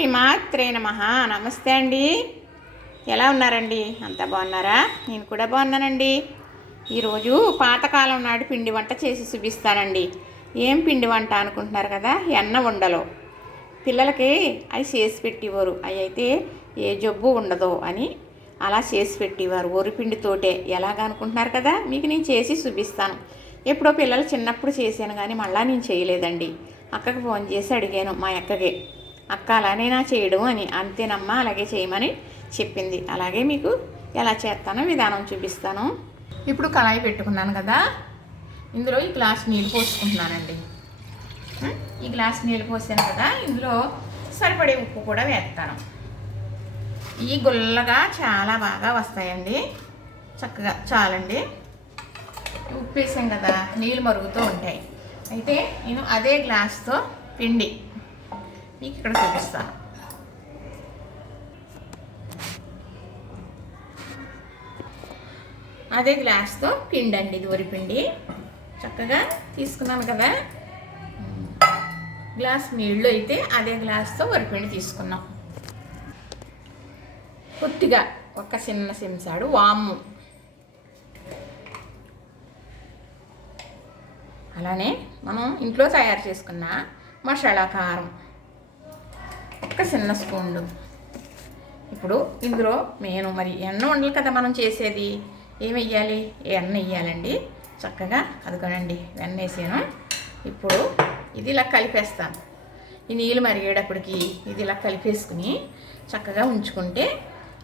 శ్రీమాత్రే నమః. నమస్తే అండి. ఎలా ఉన్నారండి? అంతా బాగున్నారా? నేను కూడా బాగున్నానండి. ఈరోజు పాతకాలం నాటి పిండి వంట చేసి చూపిస్తానండి. ఏం పిండి వంట అనుకుంటున్నారు కదా? ఎన్న ఉండలు. పిల్లలకి అవి చేసి పెట్టేవారు. అవి అయితే ఏ జబ్బు ఉండదో అని అలా చేసి పెట్టేవారు ఒరిపిండితోటే. ఎలాగనుకుంటున్నారు కదా? మీకు నేను చేసి చూపిస్తాను. ఎప్పుడో పిల్లలు చిన్నప్పుడు చేశాను కానీ మళ్ళీ నేను చేయలేదండి. అక్కకి ఫోన్ చేసి అడిగాను, మా అక్కకి, అక్క అలానేనా చేయడం అని. అంతేనమ్మా, అలాగే చేయమని చెప్పింది. అలాగే మీకు ఎలా చేస్తానో విధానం చూపిస్తాను. ఇప్పుడు కళాయి పెట్టుకున్నాను కదా, ఇందులో ఈ గ్లాస్ నీళ్ళు పోసుకుంటున్నానండి. ఈ గ్లాస్ నీళ్ళు పోసాను కదా, ఇందులో సరిపడే ఉప్పు కూడా వేస్తాను. ఈ గుల్లగా చాలా బాగా వస్తాయండి. చక్కగా చాలండి. ఉప్పు వేసాం కదా, నీళ్ళు మరుగుతూ ఉంటాయి. అయితే నేను అదే గ్లాస్తో పిండి మీకు ఇక్కడ చూపిస్తాను. అదే గ్లాస్తో పిండి అండి, ఇది వరిపిండి. చక్కగా తీసుకున్నాను కదా. గ్లాస్ నీళ్ళు అయితే అదే గ్లాస్తో వరిపిండి తీసుకున్నాం. కొద్దిగా ఒక చిన్న చెంచాడు వాము, అలానే మనం ఇంట్లో తయారు చేసుకున్న మసాలా కారం ఒక చిన్న స్పూన్లు. ఇప్పుడు ఇందులో మరి ఎన్న ఉండలు కదా మనం చేసేది, ఏమి వెయ్యాలి? ఎన్న వేయాలండి. చక్కగా అదుకోనండి, వెన్న వేసాను. ఇప్పుడు ఇది ఇలా కలిపేస్తాను. ఈ నీళ్ళు మరిగేటప్పటికి ఇది ఇలా కలిపేసుకుని చక్కగా ఉంచుకుంటే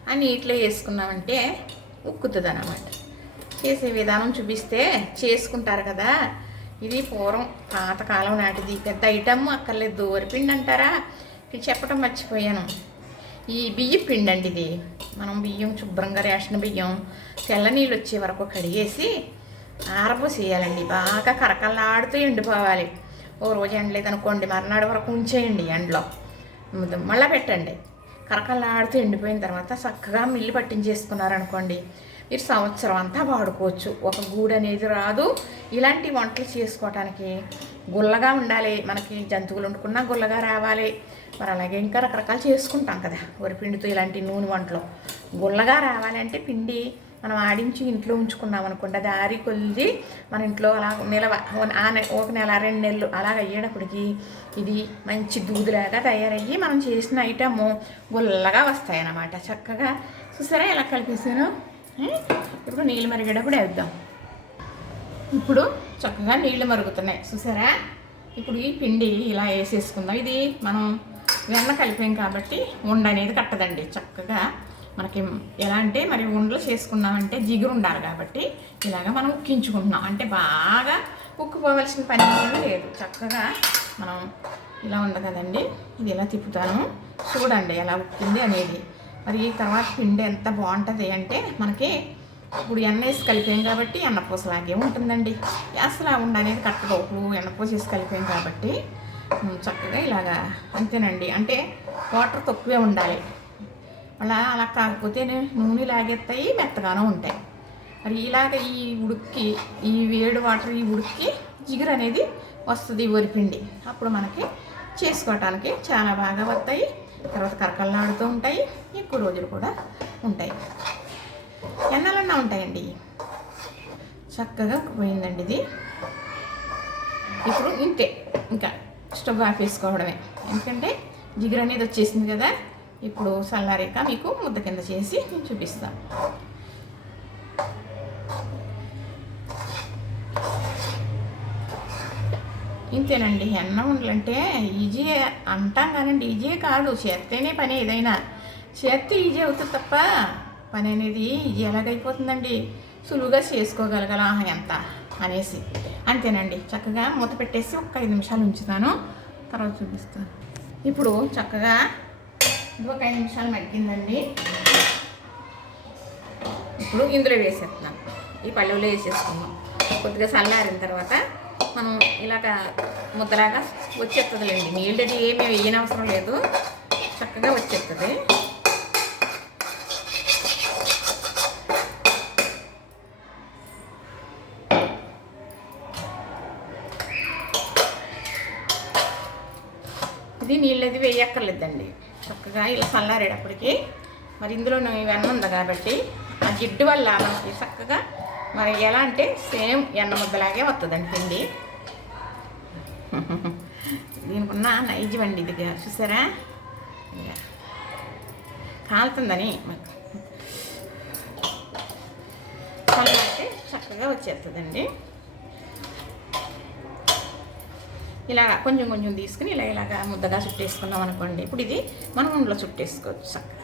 ఆ నీటిలో వేసుకున్నామంటే ఉక్కుతుంది అన్నమాట. చేసే విధానం చూపిస్తే చేసుకుంటారు కదా. ఇది పూర్వం పాతకాలం నాటిది, పెద్ద ఐటమ్ అక్కర్లేదు. వరిపిండి అంటారా? ఇది చెప్పడం మర్చిపోయాను. ఈ బియ్యం పిండి అండి ఇది. మనం బియ్యం శుభ్రంగా రేషన్ బియ్యం తెల్ల నీళ్ళు వచ్చే వరకు కడిగేసి ఆరబోసేయాలండి. బాగా కరకల్లాడుతూ ఎండిపోవాలి. ఓ రోజు ఎండలేదనుకోండి, మర్నాడు వరకు ఉంచేయండి ఎండలో, మళ్ళీ పెట్టండి. కరకల్లాడుతూ ఎండిపోయిన తర్వాత చక్కగా మిల్లు పట్టించేసుకున్నారనుకోండి, మీరు సంవత్సరం అంతా వాడుకోవచ్చు. ఒక గూడు అనేది రాదు. ఇలాంటి వంటలు చేసుకోవటానికి గుల్లగా ఉండాలి. మనకి జంతువులు వండుకున్నా గుల్లగా రావాలి. మరి అలాగే ఇంకా రకరకాలు చేసుకుంటాం కదా వరిపిండితో, ఇలాంటి నూనె వంటలు గుల్లగా రావాలంటే పిండి మనం ఆడించి ఇంట్లో ఉంచుకున్నాం అనుకోండి, అది ఆరి కొలిది మన ఇంట్లో అలా ఒక నెల 2 నెలలు అలాగ అయ్యేటప్పటికి ఇది మంచి దూదులాగా తయారయ్యి మనం చేసిన ఐటము గుల్లగా వస్తాయి అన్నమాట. చక్కగా చూసారా ఎలా కలిపేసాను. ఇప్పుడు నీళ్ళు మరిగేటప్పుడు వేద్దాం. ఇప్పుడు చక్కగా నీళ్ళు మరుగుతున్నాయి చూసారా. ఇప్పుడు ఈ పిండి ఇలా వేసేసుకుందాం. ఇది మనం వెన్న కలిపాం కాబట్టి ఉండ అనేది కట్టదండి. చక్కగా మనకి ఎలా అంటే మరి ఉండలు చేసుకున్నామంటే జిగురు ఉండాలి కాబట్టి ఇలాగ మనం ఉక్కించుకుంటున్నాం. అంటే బాగా ఉక్కుపోవలసిన పని ఏమీ లేదు. చక్కగా మనం ఇలా ఉంది కదండి, ఇది ఇలా తిప్పుతాను. చూడండి ఎలా ఉక్కింది అనేది. మరి తర్వాత పిండి ఎంత బాగుంటుంది అంటే మనకి ఇప్పుడు ఎన్న వేసి కలిపాం కాబట్టి ఎన్నపూసలాగే ఉంటుందండి. అసలు ఉండ అనేది కట్టదు. ఇప్పుడు ఎన్నపూస వేసి కలిపాం కాబట్టి చక్కగా ఇలాగా అంతేనండి. అంటే వాటర్ తక్కువే ఉండాలి. అలా కాకపోతే నూనె లాగేస్తాయి, మెత్తగానూ ఉంటాయి. మరి ఇలాగ ఈ ఉడికి ఈ వేడి వాటర్ ఈ ఉడికి జిగురు అనేది వస్తుంది వరిపిండి. అప్పుడు మనకి చేసుకోవటానికి చాలా బాగా వస్తాయి. తర్వాత కరకల్లాడుతూ ఉంటాయి, ఎక్కువ రోజులు కూడా ఉంటాయి, ఎన్నాలన్నా ఉంటాయండి. చక్కగా పోయిందండి ఇది. ఇప్పుడు ఇంతే, ఇంకా స్టవ్ ఆపేసుకోవడమే. ఎందుకంటే జిగురు అనేది వచ్చేసింది కదా. ఇప్పుడు చల్లారాక మీకు ముద్ద కింద చేసి నేను చూపిస్తాను. ఇంతేనండి. ఎన్న ఉండలంటే ఈజీ అంటాం కానండి, ఈజీ కాదు. చేస్తేనే పని ఏదైనా చేస్తే ఈజీ అవుతుంది తప్ప పని అనేది ఈజీ ఎలాగైపోతుందండి. సులువుగా చేసుకోగలగల ఎంత అనేసి అంతేనండి. చక్కగా మూత పెట్టేసి ఒక 5 నిమిషాలు ఉంచుతాను, తర్వాత చూపిస్తాను. ఇప్పుడు చక్కగా ఒక 5 నిమిషాలు మగ్గిందండి. ఇప్పుడు ఇందులో వేసేస్తున్నాను. ఈ పళ్ళులో వేసేసుకున్నాం. కొద్దిగా చల్లారిన తర్వాత మనం ఇలాగ ముద్దలాగా వచ్చేస్తుందిలేండి. నీళ్ళు అది ఏమీ వేయనవసరం లేదు, చక్కగా వచ్చేస్తుంది. ఇది నీళ్ళది వేయక్కర్లేదండి. చక్కగా ఇలా చల్లారేటప్పటికి మరి ఇందులో వెన్న ఉంది కాబట్టి ఆ జిడ్డు వల్ల మనకి చక్కగా మరి ఎలా అంటే సేమ్ ఎన్న ముద్దలాగే వస్తుందండి పిండి. దీనికి ఉన్న నైజం అండి ఇది, చూసారా కాలుతుందని చల్లారితే చక్కగా వచ్చేస్తుందండి. ఇలా కొంచెం కొంచెం తీసుకుని ఇలాగా ముద్దగా చుట్టేసుకున్నాం అనుకోండి. ఇప్పుడు ఇది మనం ఉండలో చుట్టేసుకోవచ్చు చక్కగా.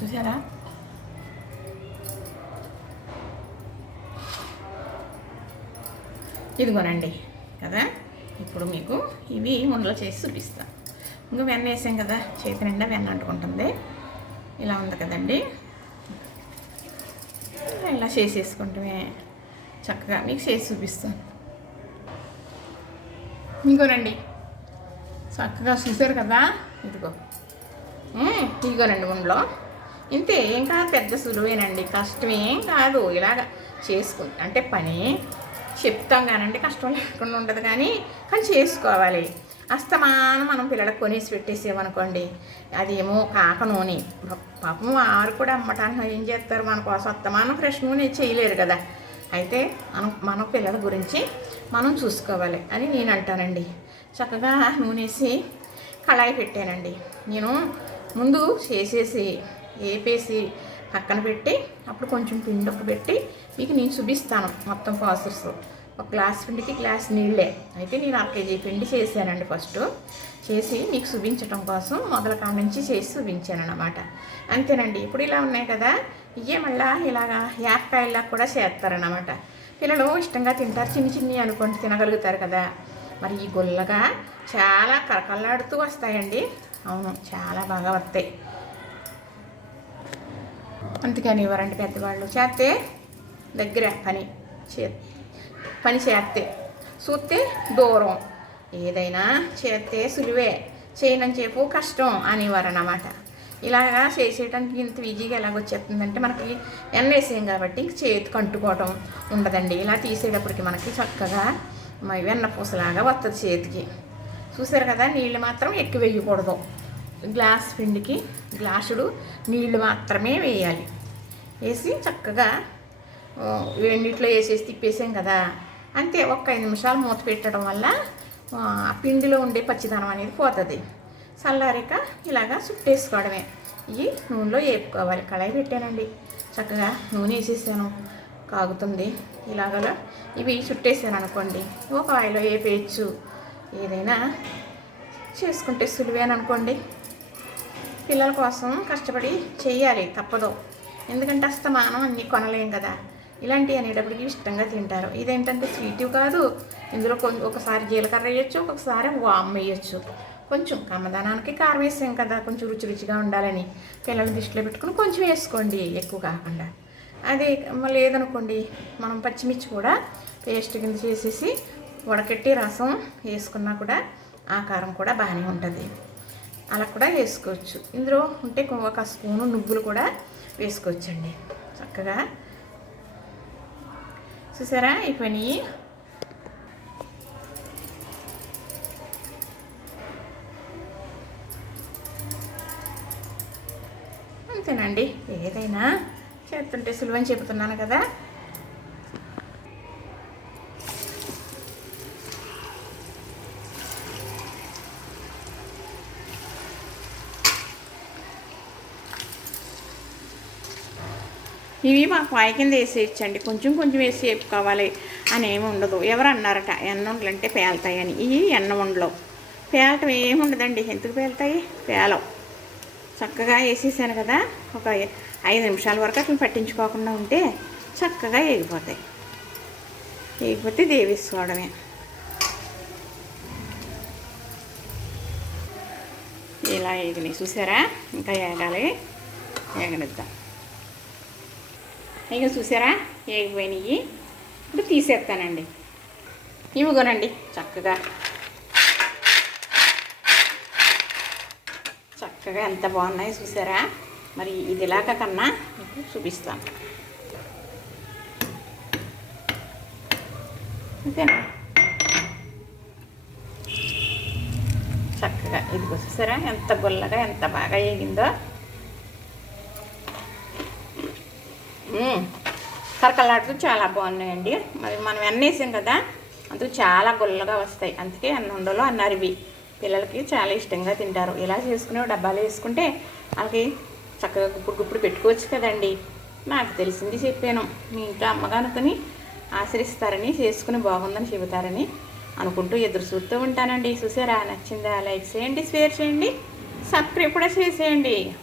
చూసారా ఇదిగోనండి కదా. ఇప్పుడు మీకు ఇవి ఉండలో చేసి చూపిస్తాను. ఇంకా వెన్న వేసాం కదా, చేతి నిండా వెన్న అంటుకుంటుంది. ఇలా ఉంది కదండి, ఇలా చేసేసుకుంటే చక్కగా మీకు చేసి చూపిస్తాను. ఇంకోనండి చక్కగా చూసారు కదా, ఇదిగోనండి ఉండలో ఇంతే. ఏం కాదు, పెద్ద సులువేనండి, కష్టమేం కాదు. ఇలాగ చేసుకుని అంటే పని చెప్తాం కానండి, కష్టం లేకుండా ఉండదు. కానీ చేసుకోవాలి. అస్తమానం మనం పిల్లలకు కొనేసి పెట్టేసామనుకోండి, అదేమో కాక నూనె. పాపం వారు కూడా అమ్మటానికి ఏం చేస్తారు, మన కోసం అస్తమానం ఫ్రెష్ నూనె చేయలేరు కదా. అయితే మన పిల్లల గురించి మనం చూసుకోవాలి అని నేను అంటానండి. చక్కగా నూనె వేసి కళాయి పెట్టానండి. నేను ముందు చేసేసి వేపేసి పక్కన పెట్టి అప్పుడు కొంచెం పిండి పెట్టి మీకు నేను చూపిస్తాను మొత్తం ప్రాసెస్. ఒక గ్లాస్ పిండికి గ్లాస్ నీళ్ళే. అయితే నేను 1 కేజీ పిండి చేశానండి. ఫస్ట్ చేసి మీకు చూపించడం కోసం మొదల కాడ నుంచి చేసి చూపించాను అన్నమాట. అంతేనండి. ఇప్పుడు ఇలా ఉన్నాయి కదా, ఇవే మళ్ళీ ఇలాగా యాప్కాయల్లా కూడా చేస్తారన్నమాట. పిల్లలు ఇష్టంగా తింటారు. చిన్ని అనుకోండి తినగలుగుతారు కదా. మరి ఈ గుల్లగా చాలా కలకలాడుతూ వస్తాయండి. అవును, చాలా బాగా వస్తాయి. అందుకని ఎవరంటే పెద్దవాళ్ళు చేస్తే దగ్గర పని చేస్తే చూస్తే దూరం. ఏదైనా చేస్తే సులువే, చేయనని చెప్పు కష్టం అనేవారు అన్నమాట. ఇలాగా చేసేయడానికి ఇంత ఈజీగా ఎలాగొచ్చేస్తుందంటే మనకి ఎన్న వేసాం కాబట్టి చేతికి అంటుకోవడం ఉండదండి. ఇలా తీసేటప్పటికి మనకి చక్కగా వెన్న పూసలాగా వస్తుంది చేతికి. చూసారు కదా, నీళ్ళు మాత్రం ఎక్కువ వేయకూడదు. గ్లాస్ పిండికి గ్లాసుడు నీళ్లు మాత్రమే వేయాలి. వేసి చక్కగా నీటిలో వేసేసి తిప్పేసాం కదా, అంతే. ఒక 5 నిమిషాలు మూత పెట్టడం వల్ల ఆ పిండిలో ఉండే పచ్చిదనం అనేది పోతుంది. చల్లారిక ఇలాగా చుట్టేసుకోవడమే. ఇవి నూనెలో వేపుకోవాలి. కళాయి పెట్టానండి, చక్కగా నూనె వేసేసాను, కాగుతుంది. ఇలాగలా ఇవి చుట్టేసాను అనుకోండి, ఒక ఆయిల్లో వేపేయచ్చు. ఏదైనా చేసుకుంటే సులువేననుకోండి. పిల్లల కోసం కష్టపడి చేయాలి, తప్పదు. ఎందుకంటే అస్తమానం అన్నీ కొనలేం కదా. ఇలాంటివి అనేటప్పటికి ఇష్టంగా తింటారు. ఇదేంటంటే స్వీట్ కాదు. ఇందులో ఒకసారి జీలకర్ర వేయచ్చు, ఒక్కొక్కసారి వామ్ వేయచ్చు. కొంచెం కమ్మదనానికి కారం వేసాం కదా, కొంచెం రుచిగా ఉండాలని పిల్లల దృష్టిలో పెట్టుకుని కొంచెం వేసుకోండి, ఎక్కువ కాకుండా. అదే లేదనుకోండి, మనం పచ్చిమిర్చి కూడా పేస్ట్ కింద చేసేసి ఉడకెట్టి రసం వేసుకున్నా కూడా ఆ కారం కూడా బాగానే ఉంటుంది. అలా కూడా వేసుకోవచ్చు. ఇందులో ఉంటే 1 స్పూను నువ్వులు కూడా వేసుకోవచ్చండి. చక్కగా చూసారా అయిపోయినాయి. అంతేనండి. ఏదైనా చేస్తుంటే సులువని చెబుతున్నాను కదా. ఇవి మాకు పాయ కింద వేసేయచ్చండి. కొంచెం వేసి వేపుకోవాలి అని ఏమి ఉండదు. ఎవరు అన్నారట ఎన్న ఉండలు అంటే పేలుతాయని. ఇవి ఎన్న ఉండలు పేలటం ఏమి ఉండదండి. ఎందుకు పేలుతాయి? పేలవు. చక్కగా వేసేసాను కదా, ఒక 5 నిమిషాల వరకు అట్లా పట్టించుకోకుండా ఉంటే చక్కగా వేగిపోతాయి. వేగిపోతే దేవేసుకోవడమే. ఇలా వేగినాయి చూసారా, ఇంకా వేగాలి, వేగనిద్దాం. ఇక చూసారా వేగిపోయినాయి. ఇప్పుడు తీసేస్తానండి. ఇవిగోనండి చక్కగా ఎంత బాగున్నాయి చూసారా. మరి ఇదిలాగా కన్నా మీకు చూపిస్తాను. అంతేనా? చక్కగా ఇది చూసారా ఎంత గుల్లగా ఎంత బాగా వేగిందో. కరకలాడుతూ చాలా బాగున్నాయండి. మరి మనం వేసాం కదా అందుకు చాలా గుల్లగా వస్తాయి. అందుకే అన్నండలో అన్నారు ఇవి పిల్లలకి చాలా ఇష్టంగా తింటారు. ఇలా చేసుకునే డబ్బాలు వేసుకుంటే వాళ్ళకి చక్కగా గుప్పుడు పెట్టుకోవచ్చు కదండి. నాకు తెలిసింది చెప్పాను. మీ ఇంట్లో అమ్మగా అనుకుని ఆశ్రయిస్తారని, చేసుకుని బాగుందని చెబుతారని అనుకుంటూ ఎదురు చూస్తూ ఉంటానండి. చూసారా? నచ్చిందా? లైక్ చేయండి, షేర్ చేయండి, సబ్స్క్రైబ్ కూడా చేసేయండి.